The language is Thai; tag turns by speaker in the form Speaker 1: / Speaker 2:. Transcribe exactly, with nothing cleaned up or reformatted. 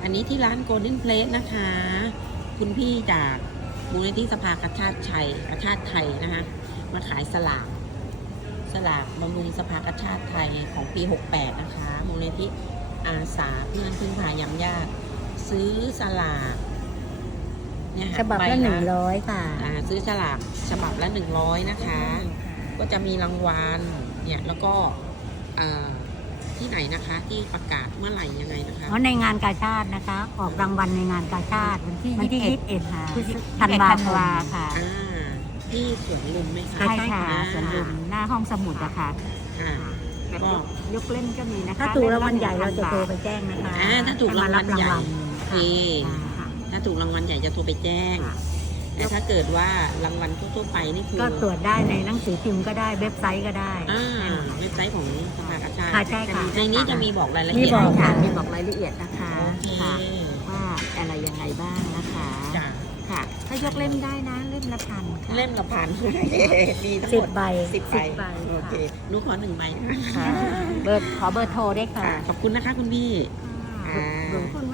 Speaker 1: อันนี้ที่ร้าน Golden Plate นะคะ คุณพี่จากมูลนิธิสภากาชาติไทยกาชาติไทยนะคะมาขายสลากสลากบำรุงสภากาชาติไทยของปีหกแปดนะคะมูลนิธิอาสาเพื่อนพึ่งพายามญาติซื้อสลากเนี่ยค่ะ
Speaker 2: ฉบับละหนึ่งร้อยค่ะ
Speaker 1: อ่าซื้อสลากฉบับละหนึ่งร้อยนะคะ ก็จะมีรางวัลเนี่ยแล้วก็อ่าที่ไหนนะคะที่ประกาศเมื่อไหร่ยังไงนะคะ
Speaker 2: เพราะในงานกาชาตินะคะ ออกรางวัลในงานกาชาติวันที่
Speaker 3: วันที่
Speaker 2: ยี่สิบเอ็ด
Speaker 3: ค่ะ
Speaker 2: ธันวาคม
Speaker 3: ค่ะ
Speaker 1: อ่าที่สวนลุมไหมคะ
Speaker 3: ใช่ค่ะ
Speaker 1: อ่า
Speaker 3: สวนลุมหน้าห้องสมุดอะค่ะ
Speaker 1: ค่ะ
Speaker 3: แบบ
Speaker 1: ก็
Speaker 3: ยกเล่นก็มีนะคะ
Speaker 2: ถ้าถูกรางวัลใหญ่เราจะโทรไปแจ้งนะคะ
Speaker 1: อ่าถ้าถูกรางวัลใหญ่
Speaker 2: ให้
Speaker 1: โอ
Speaker 2: มา
Speaker 1: เค
Speaker 3: ค่ะ
Speaker 1: ถ้าถูกรางวัลใหญ่จะโทรไปแจ้ง
Speaker 3: ค่ะ
Speaker 1: แต่ถ้าเกิดว่ารางวัลทั่วๆไปนี่คือ
Speaker 2: ก็ตรวจได้ในหนังสือพิมพ์ก็ได้เว็บไซต์ก็ได้
Speaker 1: อ่าเว็บไซต์ของสภากาชาติ
Speaker 2: ค่ะใช่ค่ะ
Speaker 1: ในนี้จะมีบอกรายละ
Speaker 2: มี
Speaker 1: เอียด
Speaker 2: บอก
Speaker 3: ค่ะ
Speaker 2: ค่ะ
Speaker 3: มีบอกรายละเอียดนะคะ
Speaker 1: โอเค
Speaker 3: ค่ะว่าอะไรยังไงบ้างนะคะ
Speaker 1: จ้ะ
Speaker 3: ค่ะ ถ้ายกเล่มได้นะเล่มละพันค่ะ
Speaker 1: เล่มละพัน มีทั้งห
Speaker 2: สิ
Speaker 1: ม
Speaker 2: บ
Speaker 1: ด
Speaker 2: ใบ
Speaker 1: สิบใบ
Speaker 2: สิบใบ
Speaker 1: โอเคหนูขอหนึ่งใบนะ
Speaker 3: ค่ะเบอร์ขอเบอร์โทรได้วยค่ะ
Speaker 1: ค่ะขอบคุณนะคะคุณพี่
Speaker 3: ค่ะ
Speaker 1: อ่า
Speaker 3: ขอบคุณ